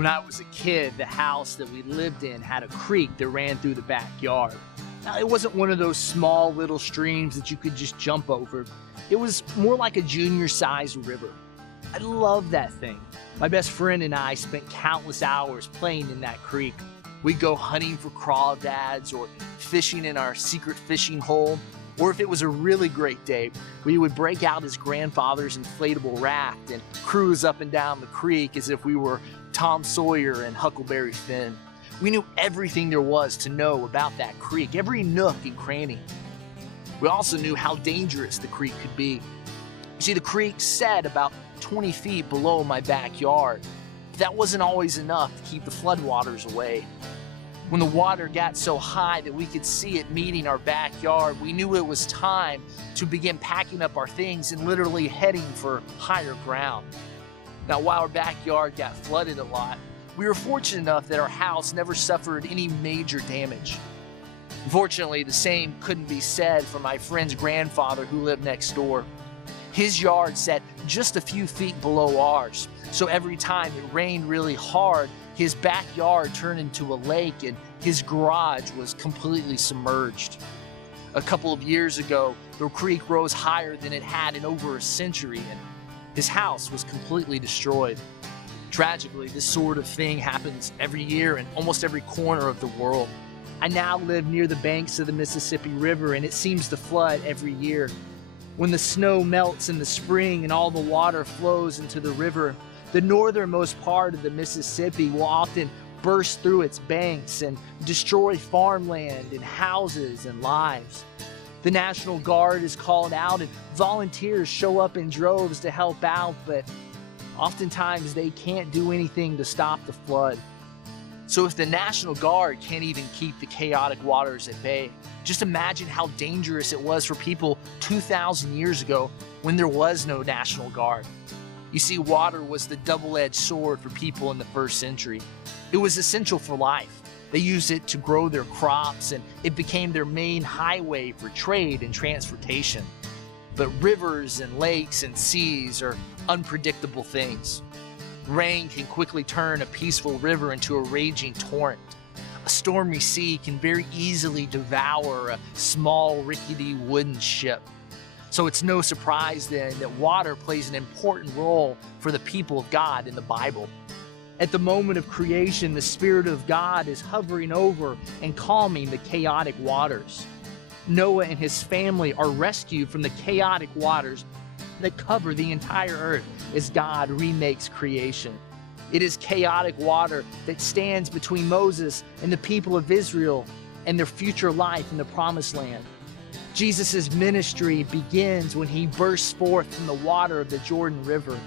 When I was a kid, the house that we lived in had a creek that ran through the backyard. Now, it wasn't one of those small little streams that you could just jump over. It was more like a junior-sized river. I loved that thing. My best friend and I spent countless hours playing in that creek. We'd go hunting for crawdads or fishing in our secret fishing hole. Or if it was a really great day, we would break out his grandfather's inflatable raft and cruise up and down the creek as if we were Tom Sawyer and Huckleberry Finn. We knew everything there was to know about that creek, every nook and cranny. We also knew how dangerous the creek could be. You see, the creek sat about 20 feet below my backyard. But that wasn't always enough to keep the floodwaters away. When the water got so high that we could see it meeting our backyard, we knew it was time to begin packing up our things and literally heading for higher ground. Now, while our backyard got flooded a lot, we were fortunate enough that our house never suffered any major damage. Unfortunately, the same couldn't be said for my friend's grandfather who lived next door. His yard sat just a few feet below ours, so every time it rained really hard, his backyard turned into a lake and his garage was completely submerged. A couple of years ago, the creek rose higher than it had in over a century and his house was completely destroyed. Tragically, this sort of thing happens every year in almost every corner of the world. I now live near the banks of the Mississippi River and it seems to flood every year. When the snow melts in the spring and all the water flows into the river, the northernmost part of the Mississippi will often burst through its banks and destroy farmland and houses and lives. The National Guard is called out and volunteers show up in droves to help out, but oftentimes they can't do anything to stop the flood. So if the National Guard can't even keep the chaotic waters at bay, just imagine how dangerous it was for people 2,000 years ago when there was no National Guard. You see, water was the double-edged sword for people in the first century. It was essential for life. They used it to grow their crops, and it became their main highway for trade and transportation. But rivers and lakes and seas are unpredictable things. Rain can quickly turn a peaceful river into a raging torrent. A stormy sea can very easily devour a small, rickety wooden ship. So it's no surprise then that water plays an important role for the people of God in the Bible. At the moment of creation, the Spirit of God is hovering over and calming the chaotic waters. Noah and his family are rescued from the chaotic waters that cover the entire earth as God remakes creation. It is chaotic water that stands between Moses and the people of Israel and their future life in the Promised Land. Jesus' ministry begins when he bursts forth from the water of the Jordan River.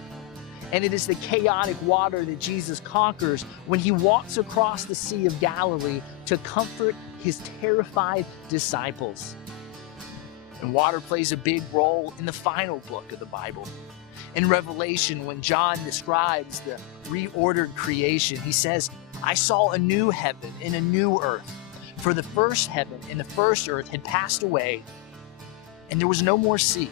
And it is the chaotic water that Jesus conquers when he walks across the Sea of Galilee to comfort his terrified disciples. And water plays a big role in the final book of the Bible. In Revelation, when John describes the reordered creation, he says, "I saw a new heaven and a new earth, for the first heaven and the first earth had passed away, and there was no more sea."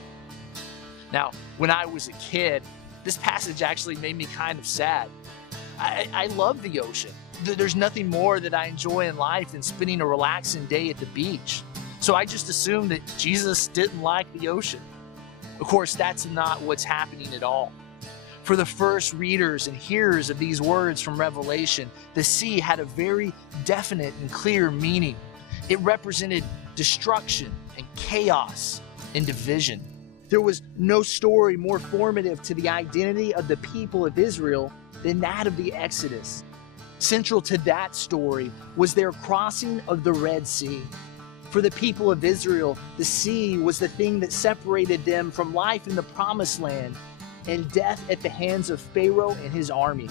Now, when I was a kid, this passage actually made me kind of sad. I love the ocean. There's nothing more that I enjoy in life than spending a relaxing day at the beach. So I just assumed that Jesus didn't like the ocean. Of course, that's not what's happening at all. For the first readers and hearers of these words from Revelation, the sea had a very definite and clear meaning. It represented destruction and chaos and division. There was no story more formative to the identity of the people of Israel than that of the Exodus. Central to that story was their crossing of the Red Sea. For the people of Israel, the sea was the thing that separated them from life in the Promised Land and death at the hands of Pharaoh and his army.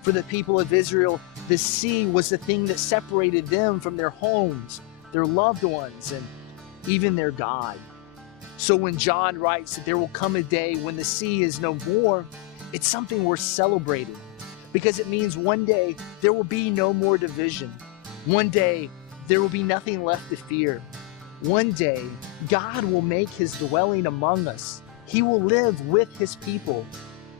For the people of Israel, the sea was the thing that separated them from their homes, their loved ones, and even their God. So when John writes that there will come a day when the sea is no more, it's something worth celebrating, because it means one day there will be no more division. One day there will be nothing left to fear. One day God will make his dwelling among us. He will live with his people.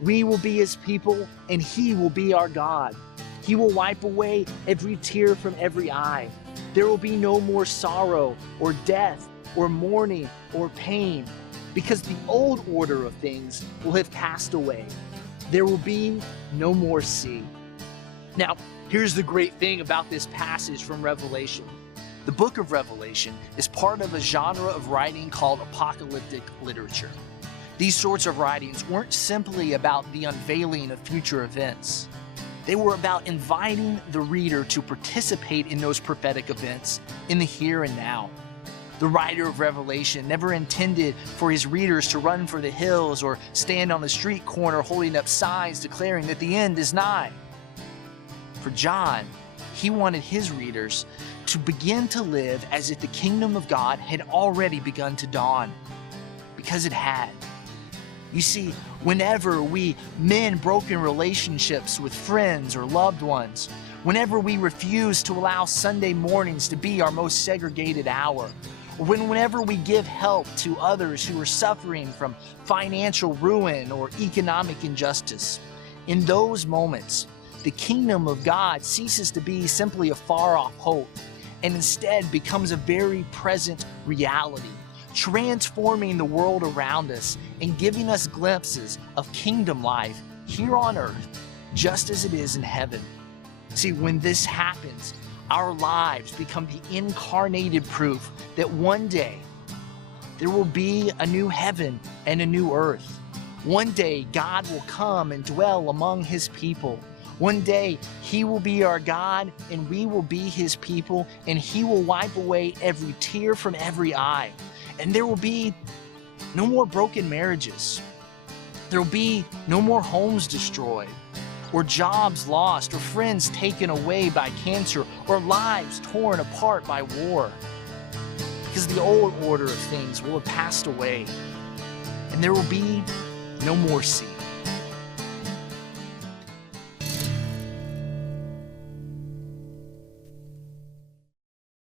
We will be his people and he will be our God. He will wipe away every tear from every eye. There will be no more sorrow or death or mourning or pain, because the old order of things will have passed away. There will be no more sea. Now, here's the great thing about this passage from Revelation. The book of Revelation is part of a genre of writing called apocalyptic literature. These sorts of writings weren't simply about the unveiling of future events. They were about inviting the reader to participate in those prophetic events in the here and now. The writer of Revelation never intended for his readers to run for the hills or stand on the street corner holding up signs declaring that the end is nigh. For John, he wanted his readers to begin to live as if the kingdom of God had already begun to dawn, because it had. You see, whenever we mend broken relationships with friends or loved ones, whenever we refuse to allow Sunday mornings to be our most segregated hour, or whenever we give help to others who are suffering from financial ruin or economic injustice, in those moments, the kingdom of God ceases to be simply a far-off hope and instead becomes a very present reality, transforming the world around us and giving us glimpses of kingdom life here on earth, just as it is in heaven. See, when this happens, our lives become the incarnated proof that one day there will be a new heaven and a new earth. One day God will come and dwell among his people. One day he will be our God and we will be his people, and he will wipe away every tear from every eye. And there will be no more broken marriages. There will be no more homes destroyed, or jobs lost, or friends taken away by cancer, or lives torn apart by war. Because the old order of things will have passed away, and there will be no more sea.